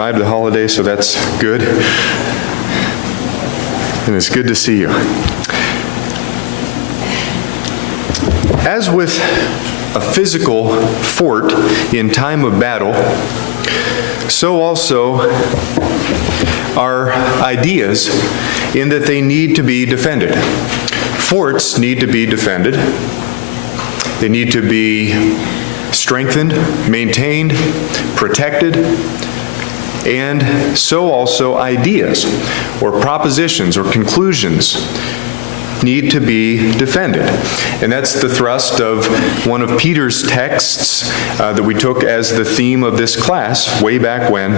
survived the holiday, so that's good. And it's good to see you. As with a physical fort in time of battle, so also are ideas in that they need to be defended. Forts need to be defended. They need to be strengthened, maintained, protected, and so also ideas or propositions or conclusions need to be defended. And that's the thrust of one of Peter's texts that we took as the theme of this class way back when.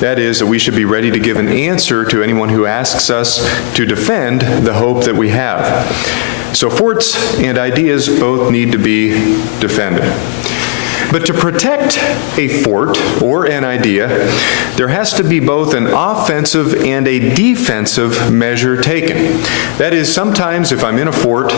That is that we should be ready to give an answer to anyone who asks us to defend the hope that we have. So forts and ideas both need to be defended. But to protect a fort or an idea, there has to be both an offensive and a defensive measure taken. That is, sometimes if I'm in a fort,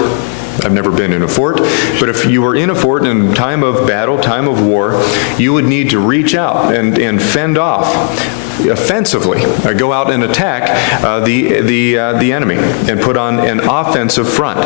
I've never been in a fort, but if you were in a fort in time of battle, time of war, you would need to reach out and fend off offensively, go out and attack the enemy and put on an offensive front.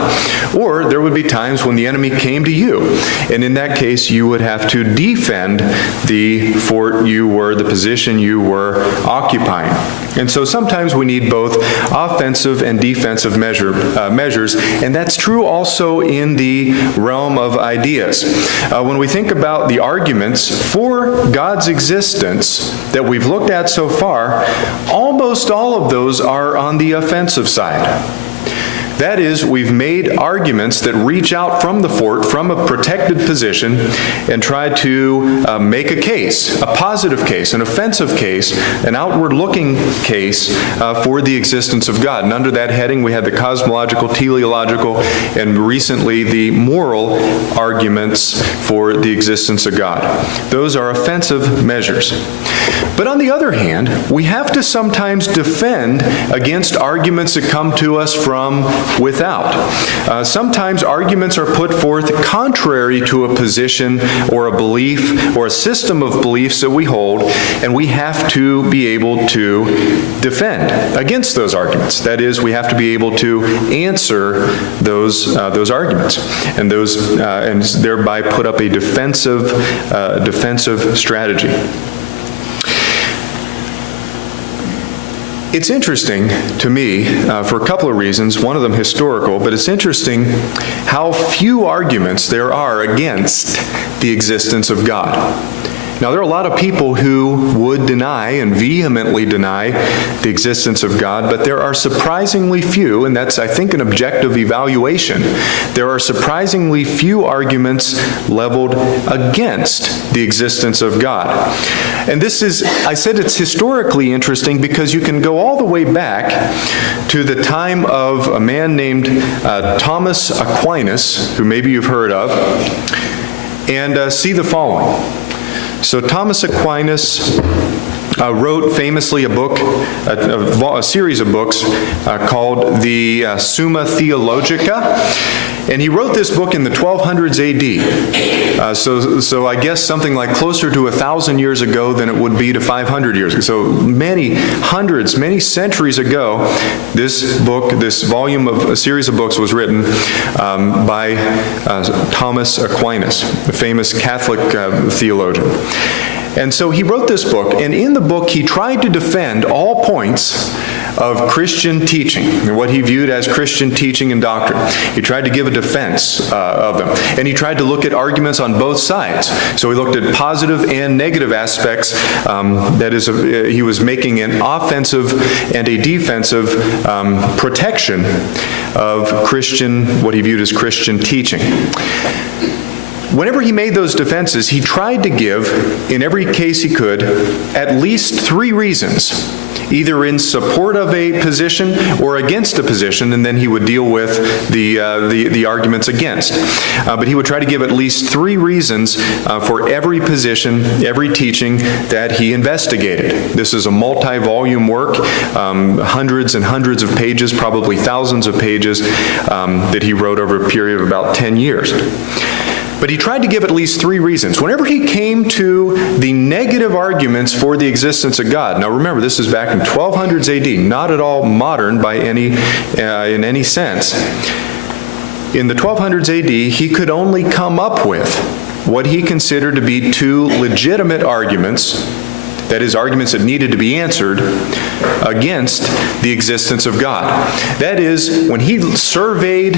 Or there would be times when the enemy came to you, and in that case you would have to defend the fort you were, the position you were occupying. And so sometimes we need both offensive and defensive measures, and that's true also in the realm of ideas. When we think about the arguments for God's existence that we've looked at so far, almost all of those are on the offensive side. That is, we've made arguments that reach out from the fort, from a protected position, and try to make a case, a positive case, an offensive case, an outward-looking case for the existence of God. And under that heading, we had the cosmological, teleological, and recently the moral arguments for the existence of God. Those are offensive measures. But on the other hand, we have to sometimes defend against arguments that come to us from without. Sometimes arguments are put forth contrary to a position or a belief or a system of beliefs that we hold, and we have to be able to defend against those arguments. That is, we have to be able to answer those arguments, and and thereby put up a defensive strategy. It's interesting to me for a couple of reasons, one of them historical, but it's interesting how few arguments there are against the existence of God. Now, there are a lot of people who would deny and vehemently deny the existence of God, but there are surprisingly few, and that's, I think, an objective evaluation. There are surprisingly few arguments leveled against the existence of God. And this is, I said it's historically interesting because you can go all the way back to the time of a man named Thomas Aquinas, who maybe you've heard of, and see the following. So Thomas Aquinas wrote famously a book, a series of books called the Summa Theologica, and he wrote this book in the 1200s AD. So I guess something like closer to 1,000 years ago than it would be to 500 years ago. So many centuries ago, this book, this volume of a series of books was written by Thomas Aquinas, the famous Catholic theologian. And so he wrote this book, and in the book he tried to defend all points of Christian teaching, and what he viewed as Christian teaching and doctrine. He tried to give a defense of them, and he tried to look at arguments on both sides. So he looked at positive and negative aspects. That is, he was making an offensive and a defensive protection of Christian, what he viewed as Christian teaching. Whenever he made those defenses, he tried to give, in every case he could, at least 3 reasons, either in support of a position or against a position, and then he would deal with the arguments against. But he would try to give at least 3 reasons for every position, every teaching that he investigated. This is a multi-volume work, hundreds and hundreds of pages, probably thousands of pages, that he wrote over a period of about 10 years. But he tried to give at least 3 reasons. Whenever he came to the negative arguments for the existence of God, now remember, this is back in 1200s AD, not at all modern by in any sense. In the 1200s AD, he could only come up with what he considered to be 2 legitimate arguments, that is, arguments that needed to be answered, against the existence of God. That is, when he surveyed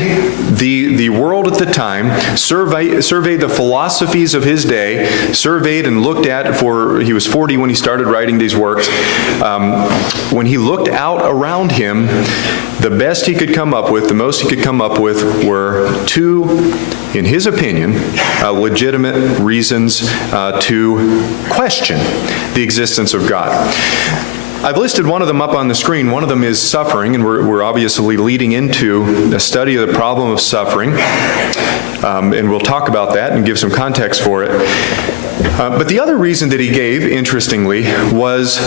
the world at the time, surveyed the philosophies of his day, surveyed and looked at, he was 40 when he started writing these works, when he looked out around him, the best he could come up with, the most he could come up with, were 2, in his opinion, legitimate reasons to question the existence of God. I've listed one of them up on the screen. One of them is suffering, and we're obviously leading into a study of the problem of suffering, and we'll talk about that and give some context for it. But the other reason that he gave, interestingly, was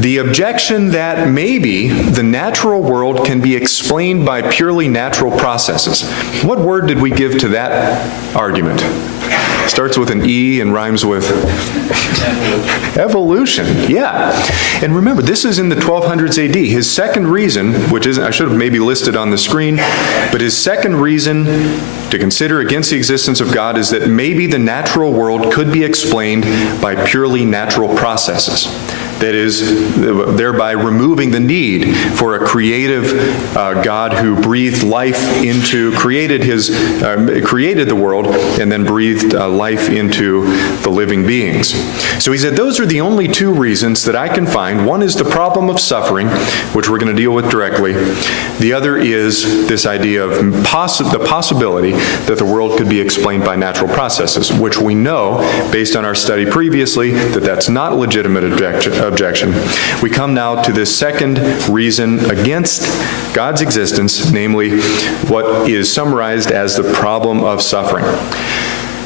the objection that maybe the natural world can be explained by purely natural processes. What word did we give to that argument? Starts with an E and rhymes with evolution. Yeah. And remember, this is in the 1200s AD. His second reason, which is, I should have maybe listed on the screen, but his second reason to consider against the existence of God is that maybe the natural world could be explained by purely natural processes. That is, thereby removing the need for a creative God who breathed life into, created the world, and then breathed life into the living beings. So he said those are the only 2 reasons that I can find. One is the problem of suffering, which we're going to deal with directly. The other is this idea of the possibility that the world could be explained by natural processes, which we know, based on our study previously, that that's not a legitimate objection. We come now to this second reason against God's existence, namely what is summarized as the problem of suffering.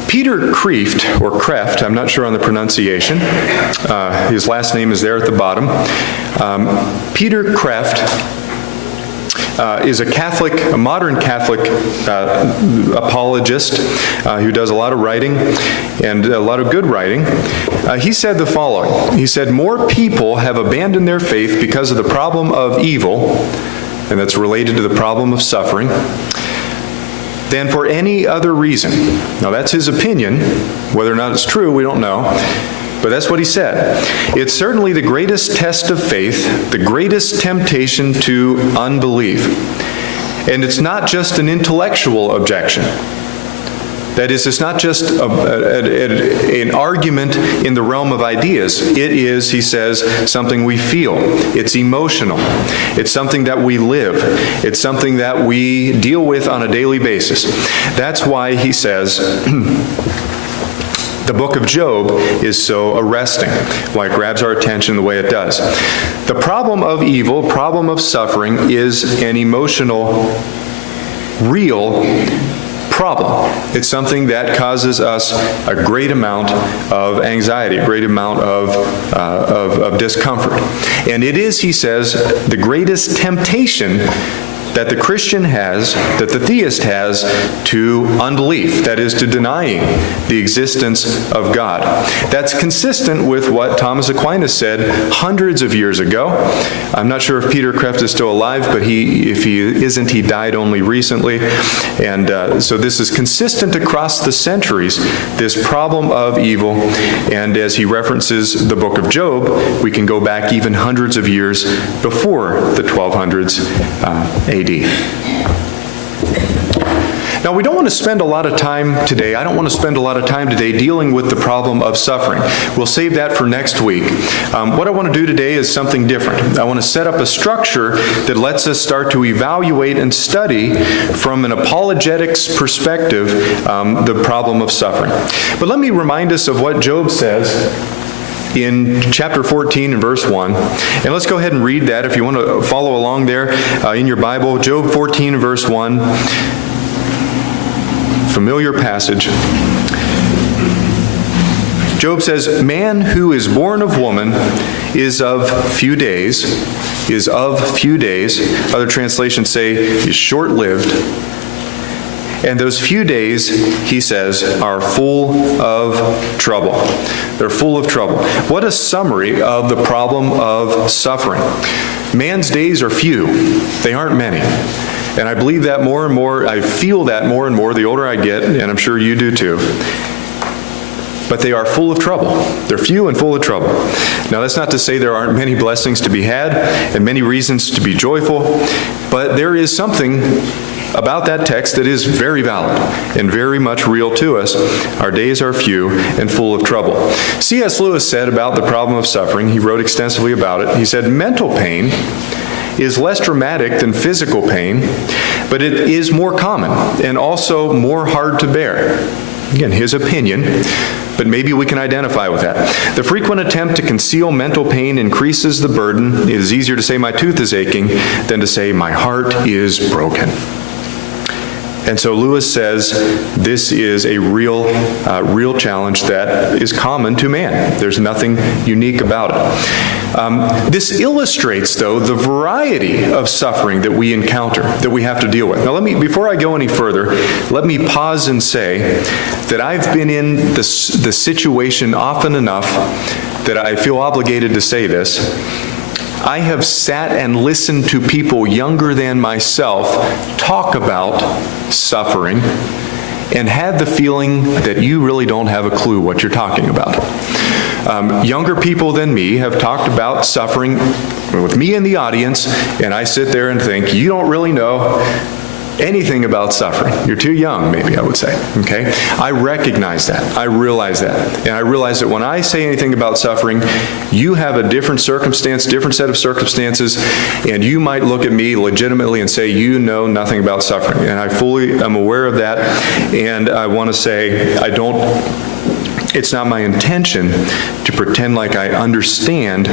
Peter Kreeft, or Kreft, I'm not sure on the pronunciation. His last name is there at the bottom. Peter Kreft is a modern Catholic apologist who does a lot of writing, and a lot of good writing. He said the following. He said, "More people have abandoned their faith because of the problem of evil," and that's related to the problem of suffering, "than for any other reason." Now that's his opinion. Whether or not it's true, we don't know. But that's what he said. "It's certainly the greatest test of faith, the greatest temptation to unbelief. And it's not just an intellectual objection. That is, it's not just an argument in the realm of ideas. It is," he says, "something we feel. It's emotional. It's something that we live. It's something that we deal with on a daily basis." That's why he says, the book of Job is so arresting, why it grabs our attention the way it does. The problem of evil, problem of suffering, is an emotional, real problem. It's something that causes us a great amount of anxiety, a great amount of discomfort. And it is, he says, the greatest temptation that the Christian has, that the theist has, to unbelief, that is, to denying the existence of God. That's consistent with what Thomas Aquinas said hundreds of years ago. I'm not sure if Peter Kreeft is still alive, but if he isn't, he died only recently. And so this is consistent across the centuries, this problem of evil. And as he references the book of Job, we can go back even hundreds of years before the 1200s AD. Now, we don't want to spend a lot of time today. I don't want to spend a lot of time today dealing with the problem of suffering. We'll save that for next week. What I want to do today is something different. I want to set up a structure that lets us start to evaluate and study from an apologetics perspective the problem of suffering. But let me remind us of what Job says in chapter 14 and verse 1. And let's go ahead and read that if you want to follow along there in your Bible. Job 14 and verse 1. Familiar passage. Job says, "Man who is born of woman is of few days," is of few days. Other translations say is short-lived. And those few days, he says, are full of trouble. They're full of trouble. What a summary of the problem of suffering. Man's days are few. They aren't many. And I believe that more and more, I feel that more and more the older I get, and I'm sure you do too. But they are full of trouble. They're few and full of trouble. Now, that's not to say there aren't many blessings to be had and many reasons to be joyful, but there is something about that text that is very valid and very much real to us. Our days are few and full of trouble. C.S. Lewis said about the problem of suffering, he wrote extensively about it, he said, mental pain is less dramatic than physical pain, but it is more common and also more hard to bear. Again, his opinion, but maybe we can identify with that. The frequent attempt to conceal mental pain increases the burden. It is easier to say my tooth is aching than to say my heart is broken. And so Lewis says this is a real challenge that is common to man. There's nothing unique about it. This illustrates, though, the variety of suffering that we encounter, that we have to deal with. Now, before I go any further, let me pause and say that I've been in the situation often enough that I feel obligated to say this. I have sat and listened to people younger than myself talk about suffering and had the feeling that you really don't have a clue what you're talking about. Younger people than me have talked about suffering with me in the audience, and I sit there and think, you don't really know anything about suffering. You're too young, maybe I would say, okay? I recognize that. I realize that. And I realize that when I say anything about suffering, you have a different circumstance, different set of circumstances, and you might look at me legitimately and say, you know nothing about suffering. And I fully am aware of that, and I want to say, it's not my intention to pretend like I understand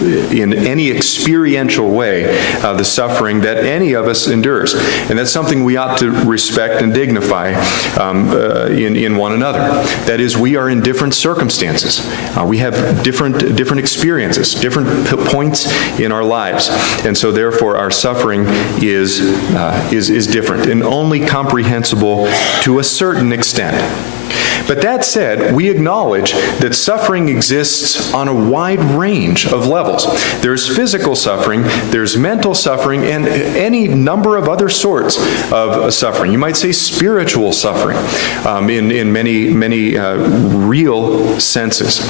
in any experiential way the suffering that any of us endures. And that's something we ought to respect and dignify in one another. That is, we are in different circumstances. We have different experiences, different points in our lives. And so therefore our suffering is different and only comprehensible to a certain extent. But that said, we acknowledge that suffering exists on a wide range of levels. There's physical suffering, there's mental suffering, and any number of other sorts of suffering. You might say spiritual suffering in many real senses.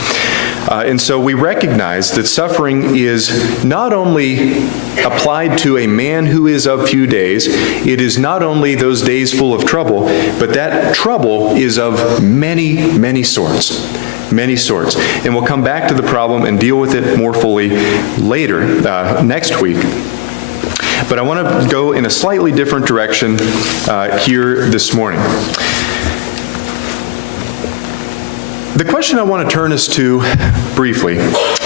And so we recognize that suffering is not only applied to a man who is of few days, it is not only those days full of trouble, but that trouble is of many sorts. Many sorts. And we'll come back to the problem and deal with it more fully later, next week. But I want to go in a slightly different direction here this morning. The question I want to turn us to briefly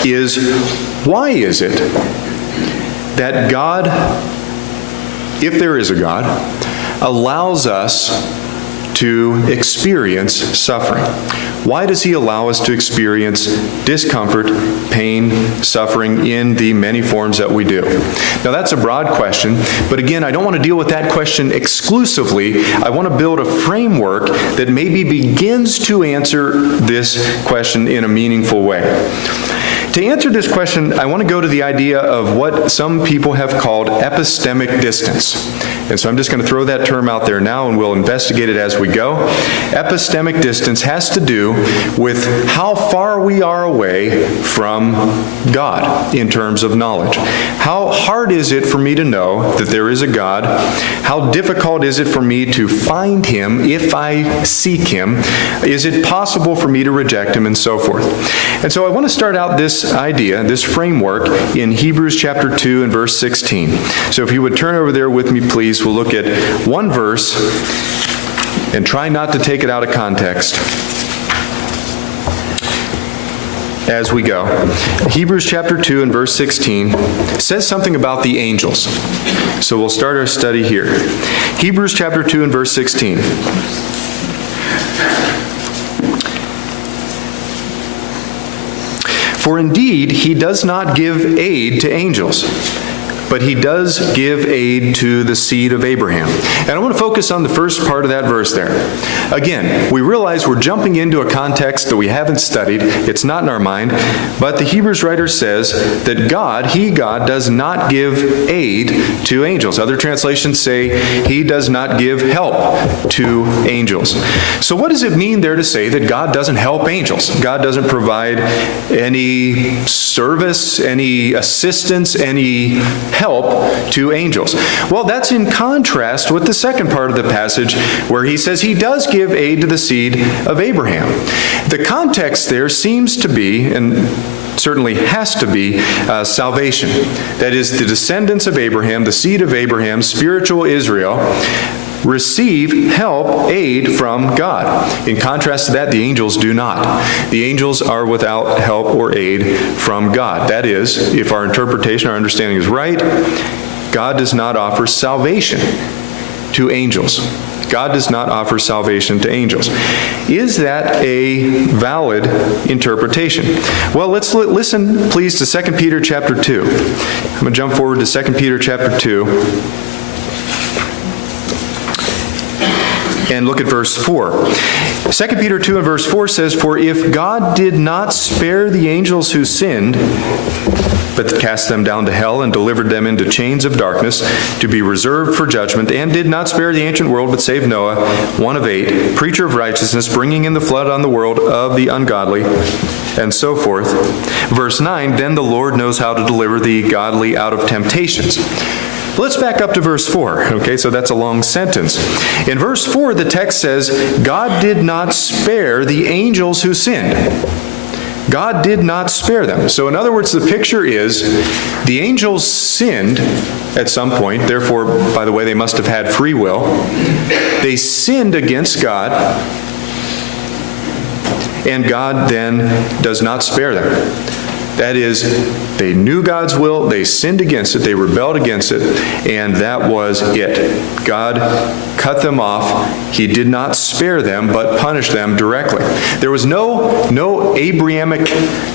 is, why is it that God, if there is a God, allows us to experience suffering? Why does He allow us to experience discomfort, pain, suffering in the many forms that we do? Now that's a broad question, but again, I don't want to deal with that question exclusively. I want to build a framework that maybe begins to answer this question in a meaningful way. To answer this question, I want to go to the idea of what some people have called epistemic distance. And so I'm just going to throw that term out there now, and we'll investigate it as we go. Epistemic distance has to do with how far we are away from God in terms of knowledge. How hard is it for me to know that there is a God? How difficult is it for me to find Him if I seek Him? Is it possible for me to reject Him, and so forth? And so I want to start out this idea, this framework, in Hebrews chapter 2 and verse 16. So if you would turn over there with me, please. We'll look at one verse and try not to take it out of context as we go. Hebrews chapter 2 and verse 16 says something about the angels. So we'll start our study here. Hebrews chapter 2 and verse 16. For indeed, He does not give aid to angels, but he does give aid to the seed of Abraham. And I want to focus on the first part of that verse there. Again, we realize we're jumping into a context that we haven't studied. It's not in our mind, but the Hebrews writer says that God does not give aid to angels. Other translations say he does not give help to angels. So what does it mean there to say that God doesn't help angels? God doesn't provide any service, any assistance, any help to angels. Well, that's in contrast with the second part of the passage where he says he does give aid to the seed of Abraham. The context there seems to be, and certainly has to be, salvation. That is, the descendants of Abraham, the seed of Abraham, spiritual Israel, receive help, aid from God. In contrast to that, the angels do not. The angels are without help or aid from God. That is, if our interpretation, our understanding is right, God does not offer salvation to angels. God does not offer salvation to angels. Is that a valid interpretation? Well, let's listen, please, to 2 Peter chapter 2. I'm going to jump forward to 2 Peter chapter 2 and look at verse 4. 2 Peter 2 and verse 4 says, "For if God did not spare the angels who sinned, but cast them down to hell and delivered them into chains of darkness to be reserved for judgment, and did not spare the ancient world, but saved Noah, one of 8, preacher of righteousness, bringing in the flood on the world of the ungodly," and so forth. Verse 9, "Then the Lord knows how to deliver the godly out of temptations." Let's back up to verse 4. Okay, so that's a long sentence. In verse 4, the text says, God did not spare the angels who sinned. God did not spare them. So in other words, the picture is the angels sinned at some point. Therefore, by the way, they must have had free will. They sinned against God, and God then does not spare them. That is, they knew God's will, they sinned against it, they rebelled against it, and that was it. God cut them off. He did not spare them, but punished them directly. There was no Abrahamic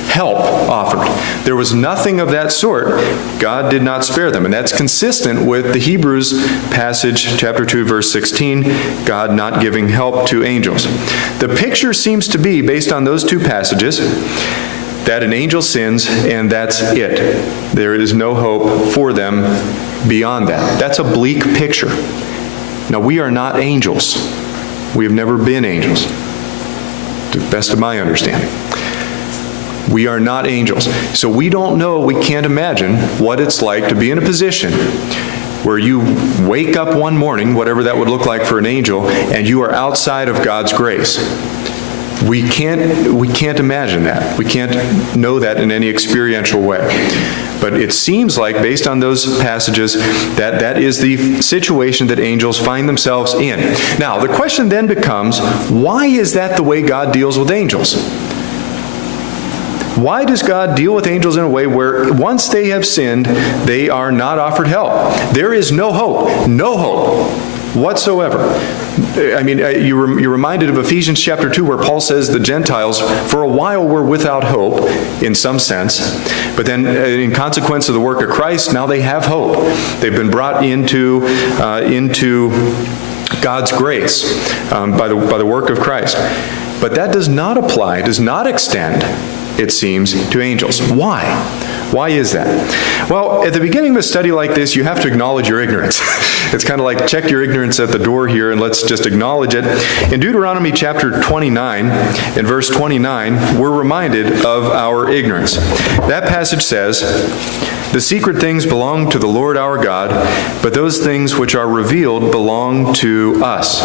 help offered. There was nothing of that sort. God did not spare them, and that's consistent with the Hebrews passage, chapter 2, verse 16, God not giving help to angels. The picture seems to be, based on those two passages, that an angel sins, and that's it. There is no hope for them beyond that. That's a bleak picture. Now, we are not angels. We have never been angels, to the best of my understanding. We are not angels. So we don't know, we can't imagine what it's like to be in a position where you wake up one morning, whatever that would look like for an angel, and you are outside of God's grace. We can't imagine that. We can't know that in any experiential way. But it seems like, based on those passages, that that is the situation that angels find themselves in. Now, the question then becomes, why is that the way God deals with angels? Why does God deal with angels in a way where once they have sinned, they are not offered help? There is no hope whatsoever. I mean, you're reminded of Ephesians chapter 2, where Paul says the Gentiles, for a while, were without hope, in some sense. But then, in consequence of the work of Christ, now they have hope. They've been brought into God's grace by the work of Christ. But that does not apply, does not extend, it seems, to angels. Why? Why is that? Well, at the beginning of a study like this, you have to acknowledge your ignorance. It's kind of like, check your ignorance at the door here, and let's just acknowledge it. In Deuteronomy chapter 29, in verse 29, we're reminded of our ignorance. That passage says, "The secret things belong to the Lord our God, but those things which are revealed belong to us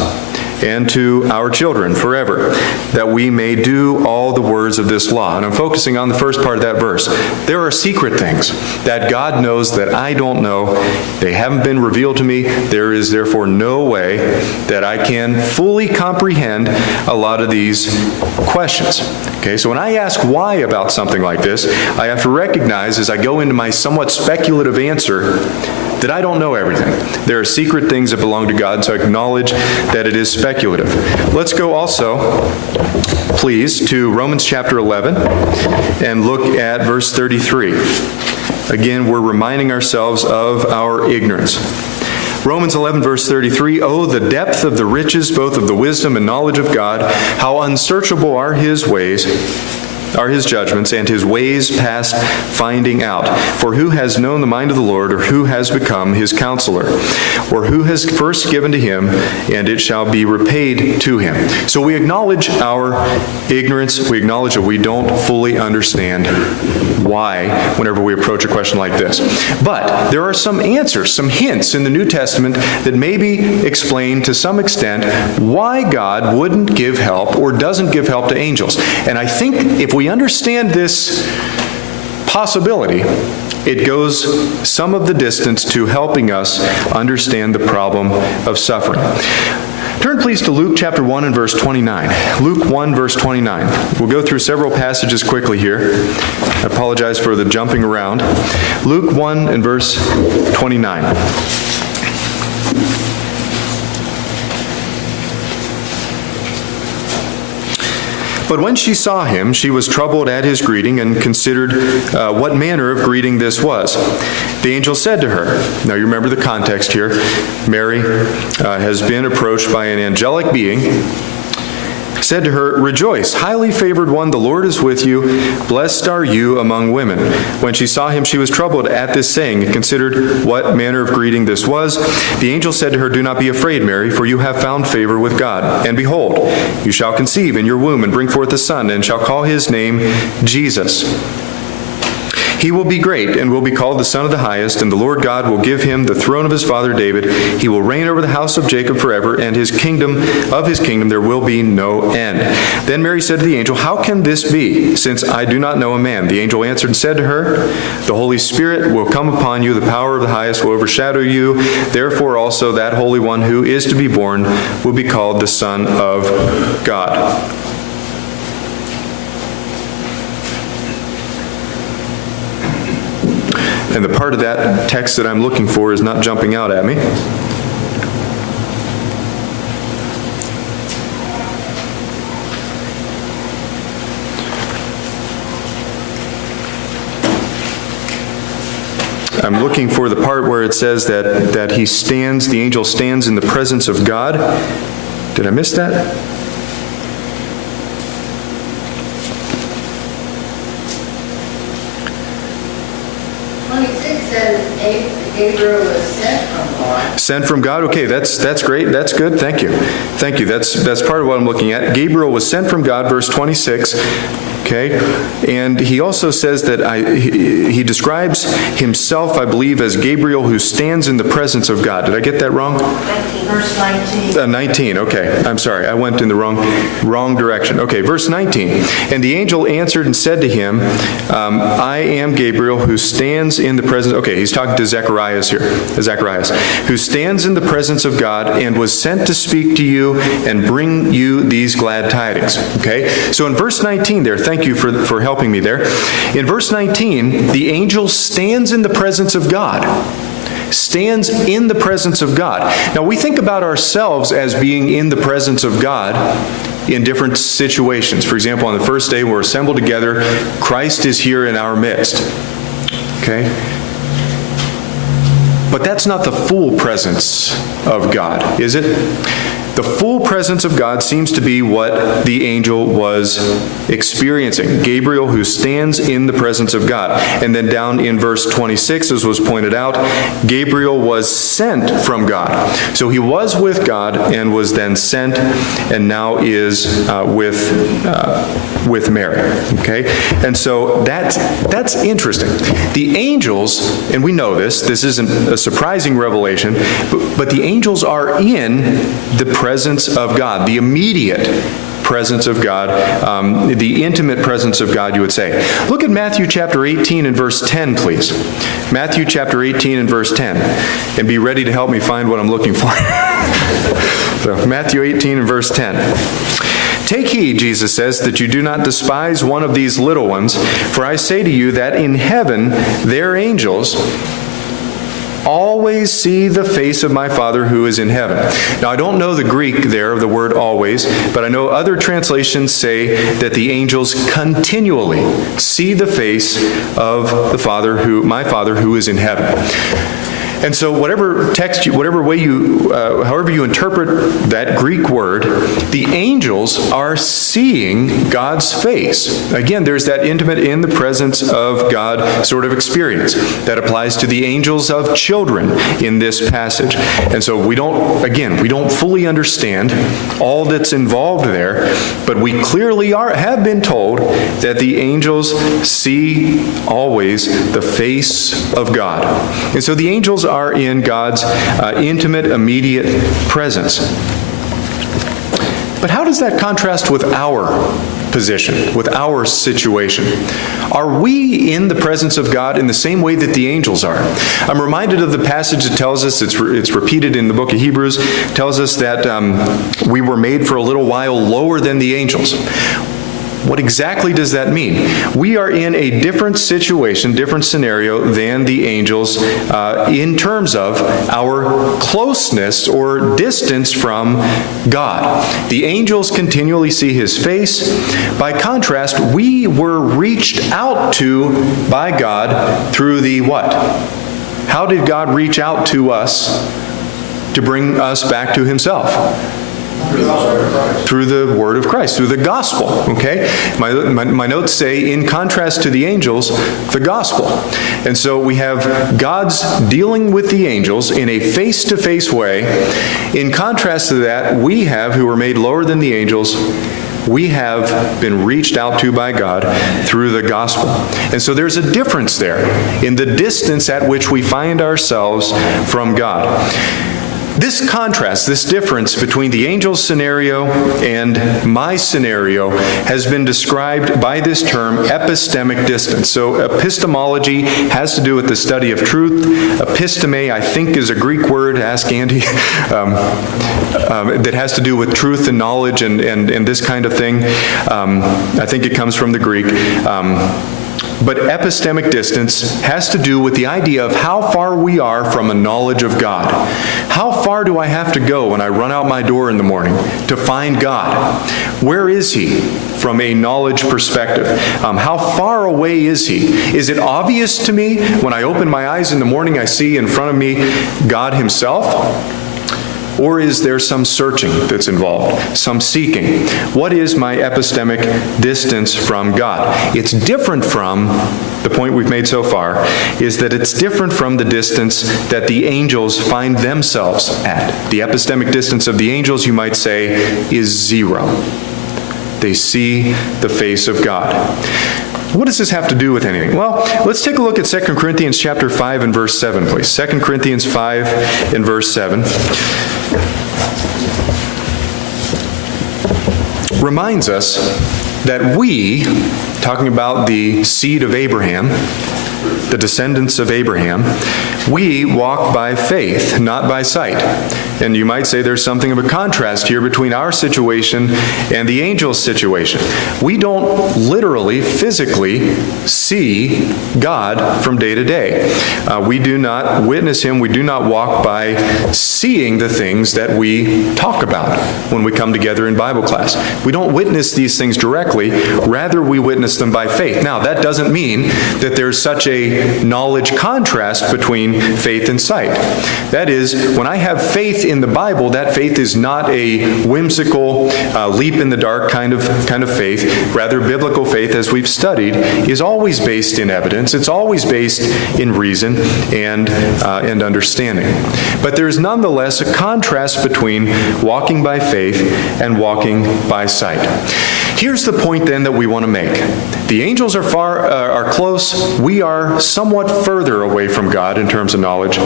and to our children forever, that we may do all the words of this law." And I'm focusing on the first part of that verse. There are secret things that God knows that I don't know. They haven't been revealed to me. There is therefore no way that I can fully comprehend a lot of these questions. Okay, so when I ask why about something like this, I have to recognize as I go into my somewhat speculative answer that I don't know everything. There are secret things that belong to God, so I acknowledge that it is speculative. Let's go also, please, to Romans chapter 11 and look at verse 33. Again, we're reminding ourselves of our ignorance. Romans 11, verse 33, "Oh, the depth of the riches, both of the wisdom and knowledge of God, how unsearchable are his ways, are his judgments, and his ways past finding out. For who has known the mind of the Lord, or who has become his counselor? Or who has first given to him, and it shall be repaid to him?" So we acknowledge our ignorance. We acknowledge that we don't fully understand why whenever we approach a question like this. But there are some answers, some hints in the New Testament that maybe explain to some extent why God wouldn't give help or doesn't give help to angels. And I think if we understand this possibility, it goes some of the distance to helping us understand the problem of suffering. Turn please to Luke chapter 1 and verse 29. Luke 1 verse 29. We'll go through several passages quickly here. I apologize for the jumping around. Luke 1 and verse 29. But when she saw him, she was troubled at his greeting and considered what manner of greeting this was. The angel said to her, now you remember the context here, Mary has been approached by an angelic being, said to her, "Rejoice, highly favored one, the Lord is with you. Blessed are you among women." When she saw him, she was troubled at this saying, and considered what manner of greeting this was. The angel said to her, "Do not be afraid, Mary, for you have found favor with God. And behold, you shall conceive in your womb and bring forth a son, and shall call his name Jesus. He will be great and will be called the Son of the Highest, and the Lord God will give him the throne of his father David. He will reign over the house of Jacob forever, and his kingdom there will be no end." Then Mary said to the angel, "How can this be, since I do not know a man?" The angel answered and said to her, "The Holy Spirit will come upon you, the power of the Highest will overshadow you. Therefore also that Holy One who is to be born will be called the Son of God." And the part of that text that I'm looking for is not jumping out at me. I'm looking for the part where it says that the angel stands in the presence of God. Did I miss that? Gabriel was sent from God. Sent from God? Okay, that's great. That's good. Thank you. Thank you. That's part of what I'm looking at. Gabriel was sent from God, verse 26. Okay? And he also says that he describes himself, I believe, as Gabriel who stands in the presence of God. Did I get that wrong? 19, verse 19. 19, okay. I'm sorry. I went in the wrong direction. Okay, verse 19. "And the angel answered and said to him, I am Gabriel who stands in the presence..." Okay, he's talking to Zacharias here. Zacharias. "Who stands in the presence of God and was sent to speak to you and bring you these glad tidings." Okay, so in verse 19 there, thank you for helping me there. In verse 19, the angel stands in the presence of God. Stands in the presence of God. Now we think about ourselves as being in the presence of God in different situations. For example, on the first day we're assembled together, Christ is here in our midst. Okay? But that's not the full presence of God, is it? The full presence of God seems to be what the angel was experiencing. Gabriel who stands in the presence of God. And then down in verse 26, as was pointed out, Gabriel was sent from God. So he was with God and was then sent and now is with Mary. Okay? And so that's interesting. The angels, and we know this isn't a surprising revelation, but the angels are in the presence of God, the immediate presence of God, the intimate presence of God, you would say. Look at Matthew chapter 18 and verse 10, please. Matthew chapter 18 and verse 10. And be ready to help me find what I'm looking for. So, Matthew 18 and verse 10. "Take heed," Jesus says, "that you do not despise one of these little ones, for I say to you that in heaven their angels always see the face of my Father who is in heaven. Now, I don't know the Greek there of the word always, but I know other translations say that the angels continually see the face of the Father my Father who is in heaven. And so whatever text, whatever way however you interpret that Greek word, the angels are seeing God's face. Again, there's that intimate in the presence of God sort of experience that applies to the angels of children in this passage. And so we don't fully understand all that's involved there, but we clearly have been told that the angels see always the face of God. And so the angels are in God's intimate, immediate presence. But how does that contrast with our position, with our situation? Are we in the presence of God in the same way that the angels are? I'm reminded of the passage that tells us, it's repeated in the book of Hebrews, tells us that we were made for a little while lower than the angels. What exactly does that mean? We are in a different situation, different scenario than the angels in terms of our closeness or distance from God. The angels continually see His face. By contrast, we were reached out to by God through the what? How did God reach out to us to bring us back to Himself? Through the word of Christ, through the gospel, okay? My notes say, in contrast to the angels, the gospel. And so we have God's dealing with the angels in a face-to-face way. In contrast to that, we have, who were made lower than the angels, we have been reached out to by God through the gospel. And so there's a difference there in the distance at which we find ourselves from God. This contrast, this difference between the angel's scenario and my scenario has been described by this term epistemic distance. So epistemology has to do with the study of truth. Episteme, I think, is a Greek word, ask Andy, that has to do with truth and knowledge and this kind of thing. I think it comes from the Greek. But epistemic distance has to do with the idea of how far we are from a knowledge of God. How far do I have to go when I run out my door in the morning to find God? Where is He from a knowledge perspective? How far away is He? Is it obvious to me when I open my eyes in the morning I see in front of me God Himself? Or is there some searching that's involved, some seeking? What is my epistemic distance from God? It's different from, the point we've made so far, is that it's different from the distance that the angels find themselves at. The epistemic distance of the angels, you might say, is 0. They see the face of God. What does this have to do with anything? Well, let's take a look at 2 Corinthians chapter 5 and verse 7, please. 2 Corinthians 5 and verse 7. Reminds us that we, talking about the seed of Abraham, the descendants of Abraham, we walk by faith, not by sight. And you might say there's something of a contrast here between our situation and the angel's situation. We don't literally, physically see God from day to day. We do not witness Him. We do not walk by seeing the things that we talk about when we come together in Bible class. We don't witness these things directly. Rather, we witness them by faith. Now, that doesn't mean that there's such a knowledge contrast between faith and sight. That is, when I have faith in the Bible, that faith is not a whimsical, leap in the dark kind of faith. Rather, biblical faith, as we've studied, is always based in evidence. It's always based in reason and understanding. But there is nonetheless a contrast between walking by faith and walking by sight. Here's the point then that we want to make. The angels are close. We are somewhat further away from God in terms of knowledge.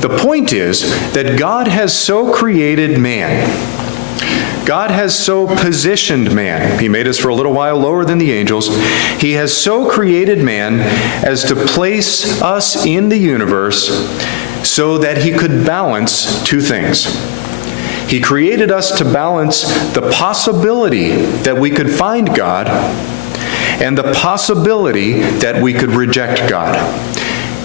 The point is that God has so created man. God has so positioned man. He made us for a little while lower than the angels. He has so created man as to place us in the universe so that He could balance two things. He created us to balance the possibility that we could find God and the possibility that we could reject God.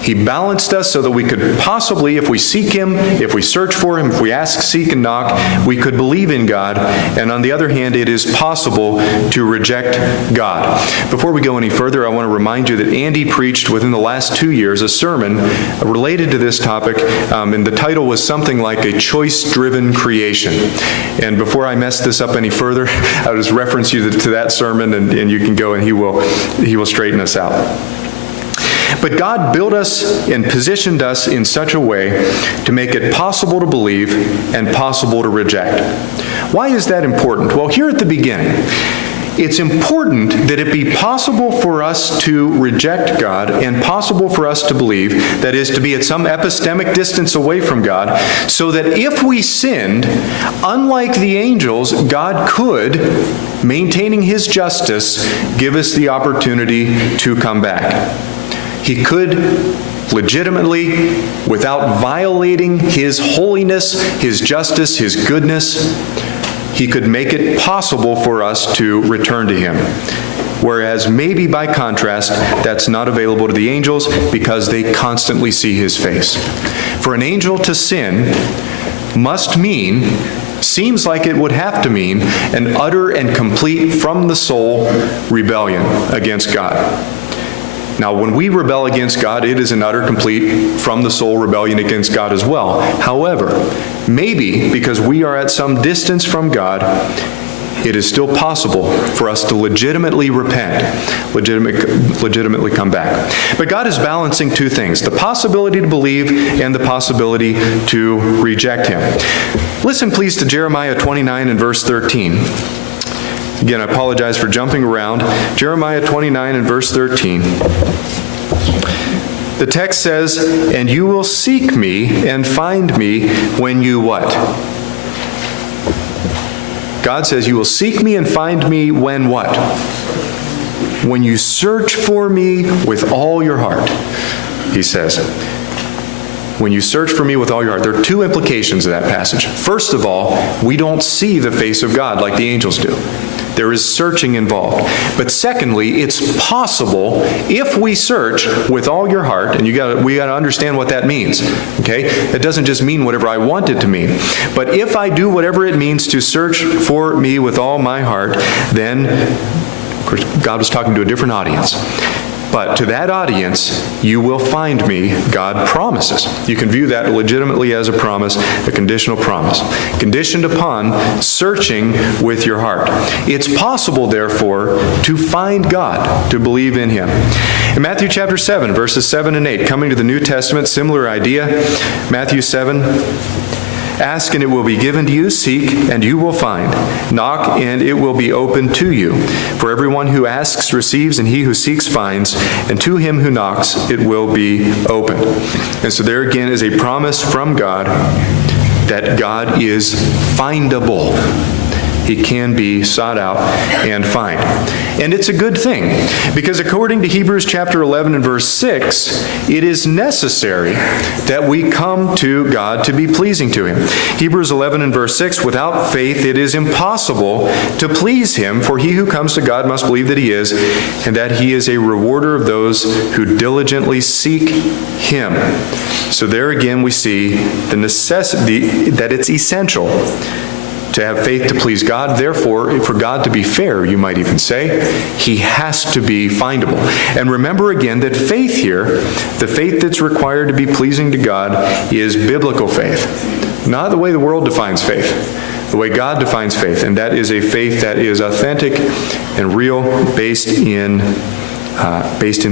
He balanced us so that we could possibly, if we seek Him, if we search for Him, if we ask, seek, and knock, we could believe in God. And on the other hand, it is possible to reject God. Before we go any further, I want to remind you that Andy preached within the last 2 years a sermon related to this topic, and the title was something like A Choice-Driven Creation. And before I mess this up any further, I'll just reference you to that sermon, and you can go and he will straighten us out. But God built us and positioned us in such a way to make it possible to believe and possible to reject. Why is that important? Well, here at the beginning, it's important that it be possible for us to reject God and possible for us to believe, that is, to be at some epistemic distance away from God, so that if we sinned, unlike the angels, God could, maintaining His justice, give us the opportunity to come back. He could legitimately, without violating His holiness, His justice, His goodness, He could make it possible for us to return to Him. Whereas maybe by contrast, that's not available to the angels because they constantly see His face. For an angel to sin must mean, seems like it would have to mean, an utter and complete from the soul rebellion against God. Now, when we rebel against God, it is an utter, complete, from-the-soul rebellion against God as well. However, maybe because we are at some distance from God, it is still possible for us to legitimately repent, legitimately come back. But God is balancing two things, the possibility to believe and the possibility to reject Him. Listen, please, to Jeremiah 29 and verse 13. Again, I apologize for jumping around. Jeremiah 29 and verse 13. The text says, "And you will seek me and find me when you" what? God says, you will seek me and find me when what? When you search for me with all your heart, He says. When you search for me with all your heart. There are two implications of that passage. First of all, we don't see the face of God like the angels do. There is searching involved. But secondly, it's possible if we search with all your heart, and we got to understand what that means. Okay? That doesn't just mean whatever I want it to mean. But if I do whatever it means to search for me with all my heart, then, of course, God was talking to a different audience. But to that audience, you will find me, God promises. You can view that legitimately as a promise, a conditional promise, conditioned upon searching with your heart. It's possible, therefore, to find God, to believe in Him. In Matthew chapter 7, verses 7 and 8, coming to the New Testament, similar idea. Matthew 7, ask and it will be given to you, seek and you will find, knock and it will be opened to you. For everyone who asks receives, and he who seeks finds, and to him who knocks it will be opened. And so there again is a promise from God that God is findable. He can be sought out and find. And it's a good thing, because according to Hebrews chapter 11 and verse 6, it is necessary that we come to God to be pleasing to Him. Hebrews 11 and verse 6, without faith it is impossible to please Him, for he who comes to God must believe that He is, and that He is a rewarder of those who diligently seek Him. So there again we see the necessity that it's essential to have faith to please God. Therefore, for God to be fair, you might even say, He has to be findable. And remember again that faith here, the faith that's required to be pleasing to God, is biblical faith. Not the way the world defines faith, the way God defines faith. And that is a faith that is authentic and real, based in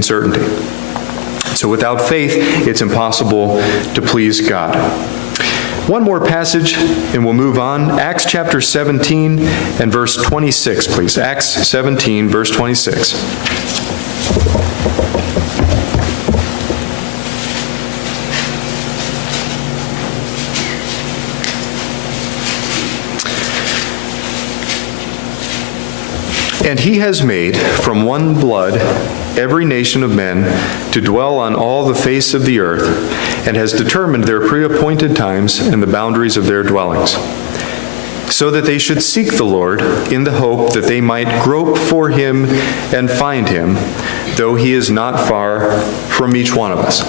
certainty. So without faith, it's impossible to please God. One more passage, and we'll move on. Acts chapter 17 and verse 26, please. Acts 17, verse 26. And He has made from one blood every nation of men to dwell on all the face of the earth, and has determined their pre-appointed times and the boundaries of their dwellings, so that they should seek the Lord in the hope that they might grope for Him and find Him, though He is not far from each one of us.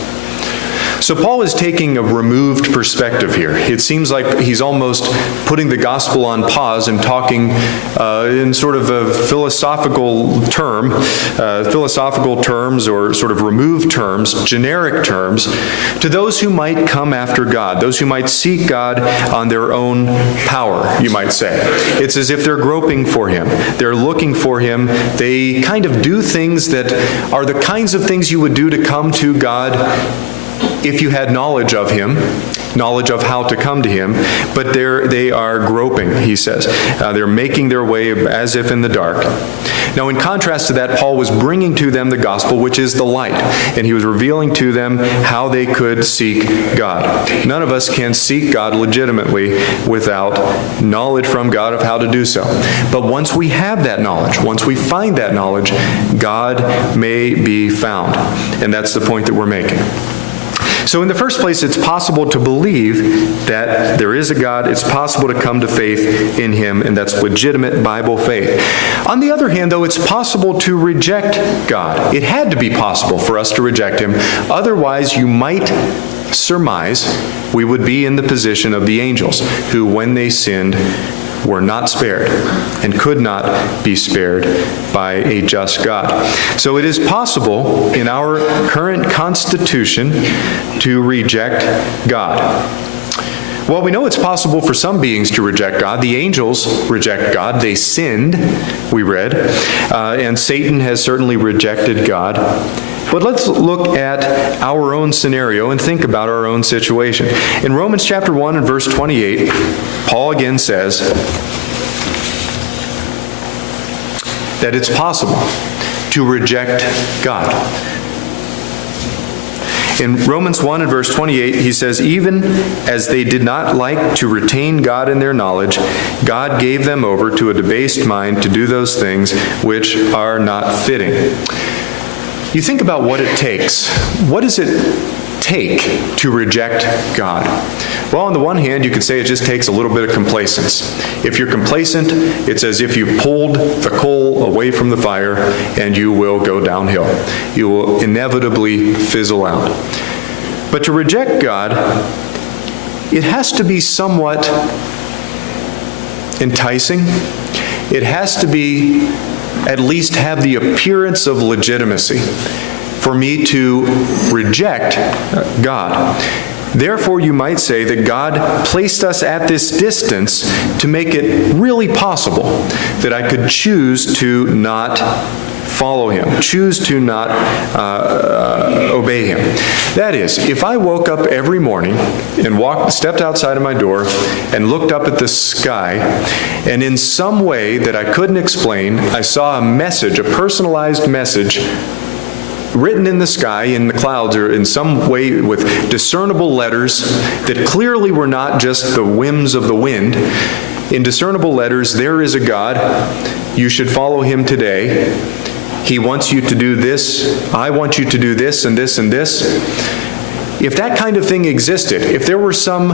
So Paul is taking a removed perspective here. It seems like he's almost putting the gospel on pause and talking in sort of a philosophical terms or sort of removed terms, generic terms, to those who might come after God, those who might seek God on their own power, you might say. It's as if they're groping for Him. They're looking for Him. They kind of do things that are the kinds of things you would do to come to God if you had knowledge of Him, knowledge of how to come to Him, but they are groping, he says. They're making their way as if in the dark. Now, in contrast to that, Paul was bringing to them the gospel, which is the light, and he was revealing to them how they could seek God. None of us can seek God legitimately without knowledge from God of how to do so. But once we have that knowledge, once we find that knowledge, God may be found. And that's the point that we're making. So in the first place, it's possible to believe that there is a God. It's possible to come to faith in Him, and that's legitimate Bible faith. On the other hand, though, it's possible to reject God. It had to be possible for us to reject Him. Otherwise, you might surmise we would be in the position of the angels, who, when they sinned, were not spared and could not be spared by a just God. So it is possible in our current constitution to reject God. Well, we know it's possible for some beings to reject God. The angels reject God. They sinned, we read, and Satan has certainly rejected God. But let's look at our own scenario and think about our own situation. In Romans chapter 1 and verse 28, Paul again says that it's possible to reject God. In Romans 1 and verse 28, he says, even as they did not like to retain God in their knowledge, God gave them over to a debased mind to do those things which are not fitting. You think about what it takes. What does it take to reject God? Well, on the one hand, you could say it just takes a little bit of complacence. If you're complacent, it's as if you pulled the coal away from the fire and you will go downhill. You will inevitably fizzle out. But to reject God, it has to be somewhat enticing. It has to be at least have the appearance of legitimacy for me to reject God. Therefore, you might say that God placed us at this distance to make it really possible that I could choose to not follow Him, choose to not obey Him. That is, if I woke up every morning and stepped outside of my door and looked up at the sky, and in some way that I couldn't explain, I saw a message, a personalized message, written in the sky, in the clouds, or in some way with discernible letters that clearly were not just the whims of the wind. In discernible letters, there is a God. You should follow Him today. He wants you to do this. I want you to do this and this and this. If that kind of thing existed, if there were some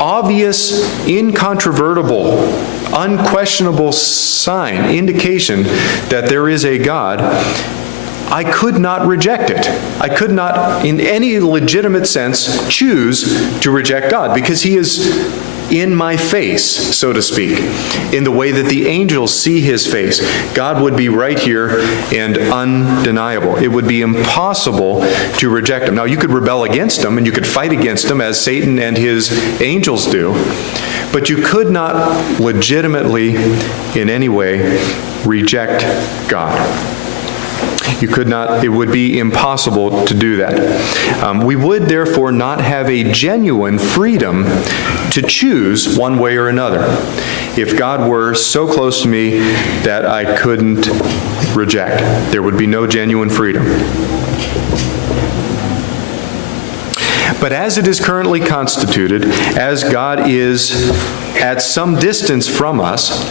obvious, incontrovertible, unquestionable sign, indication that there is a God, I could not reject it. I could not, in any legitimate sense, choose to reject God because He is in my face, so to speak, in the way that the angels see His face. God would be right here and undeniable. It would be impossible to reject Him. Now, you could rebel against Him and you could fight against Him as Satan and his angels do, but you could not legitimately, in any way, reject God. You could not, it would be impossible to do that. We would therefore not have a genuine freedom to choose one way or another if God were so close to me that I couldn't reject. There would be no genuine freedom. But as it is currently constituted, as God is at some distance from us,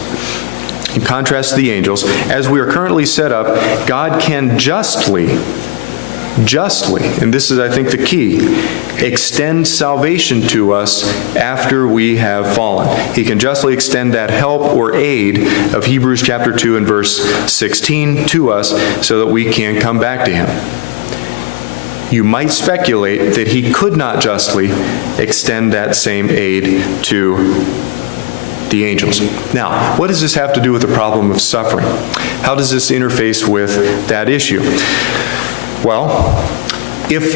in contrast to the angels, as we are currently set up, God can justly, and this is, I think, the key, extend salvation to us after we have fallen. He can justly extend that help or aid of Hebrews chapter 2 and verse 16 to us so that we can come back to Him. you might speculate that he could not justly extend that same aid to the angels. Now, what does this have to do with the problem of suffering? How does this interface with that issue? Well, if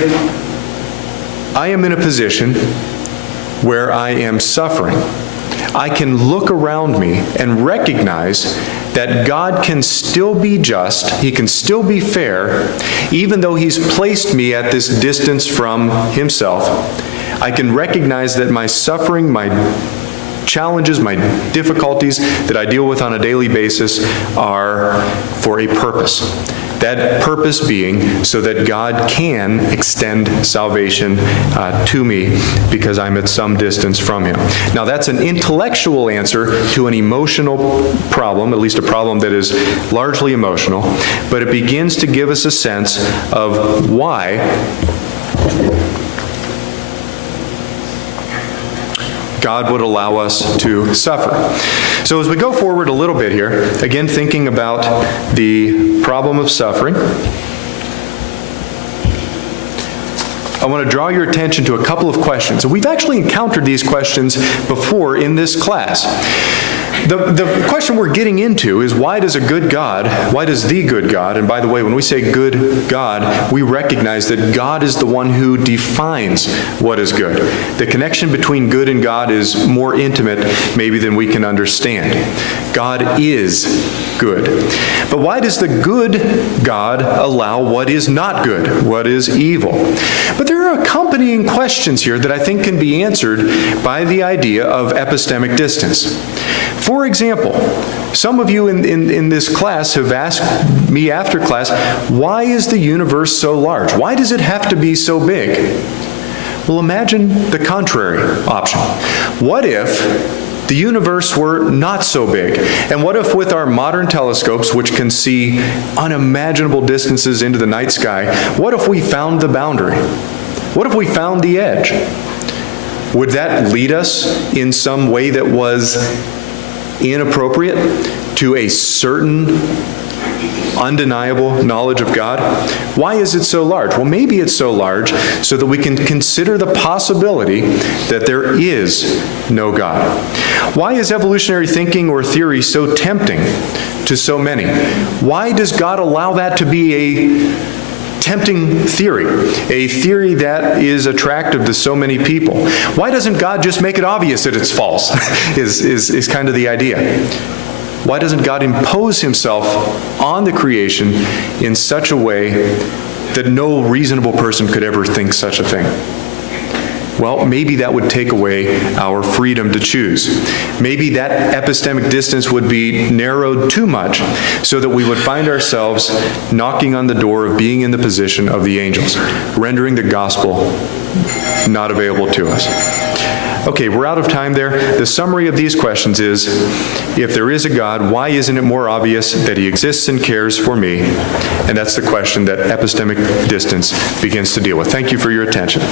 I am in a position where I am suffering, I can look around me and recognize that God can still be just, He can still be fair, even though He's placed me at this distance from Himself. I can recognize that my suffering, my challenges, my difficulties that I deal with on a daily basis are for a purpose. That purpose being so that God can extend salvation to me because I'm at some distance from Him. Now that's an intellectual answer to an emotional problem, at least a problem that is largely emotional, but it begins to give us a sense of why God would allow us to suffer. So as we go forward a little bit here, again thinking about the problem of suffering, I want to draw your attention to a couple of questions. We've actually encountered these questions before in this class. The question we're getting into is, why does the good God, and by the way, when we say good God, we recognize that God is the one who defines what is good. The connection between good and God is more intimate maybe than we can understand. God is good. But why does the good God allow what is not good, what is evil? But there are accompanying questions here that I think can be answered by the idea of epistemic distance. For example, some of you in this class have asked me after class, why is the universe so large? Why does it have to be so big? Well, imagine the contrary option. What if the universe were not so big? And what if with our modern telescopes, which can see unimaginable distances into the night sky, what if we found the boundary? What if we found the edge? Would that lead us in some way that was inappropriate to a certain undeniable knowledge of God? Why is it so large? Well, maybe it's so large so that we can consider the possibility that there is no God. Why is evolutionary thinking or theory so tempting to so many? Why does God allow that to be a tempting theory, a theory that is attractive to so many people? Why doesn't God just make it obvious that it's false, is kind of the idea. Why doesn't God impose Himself on the creation in such a way that no reasonable person could ever think such a thing? Well, maybe that would take away our freedom to choose. Maybe that epistemic distance would be narrowed too much so that we would find ourselves knocking on the door of being in the position of the angels, rendering the gospel not available to us. Okay, we're out of time there. The summary of these questions is, if there is a God, why isn't it more obvious that He exists and cares for me? And that's the question that epistemic distance begins to deal with. Thank you for your attention.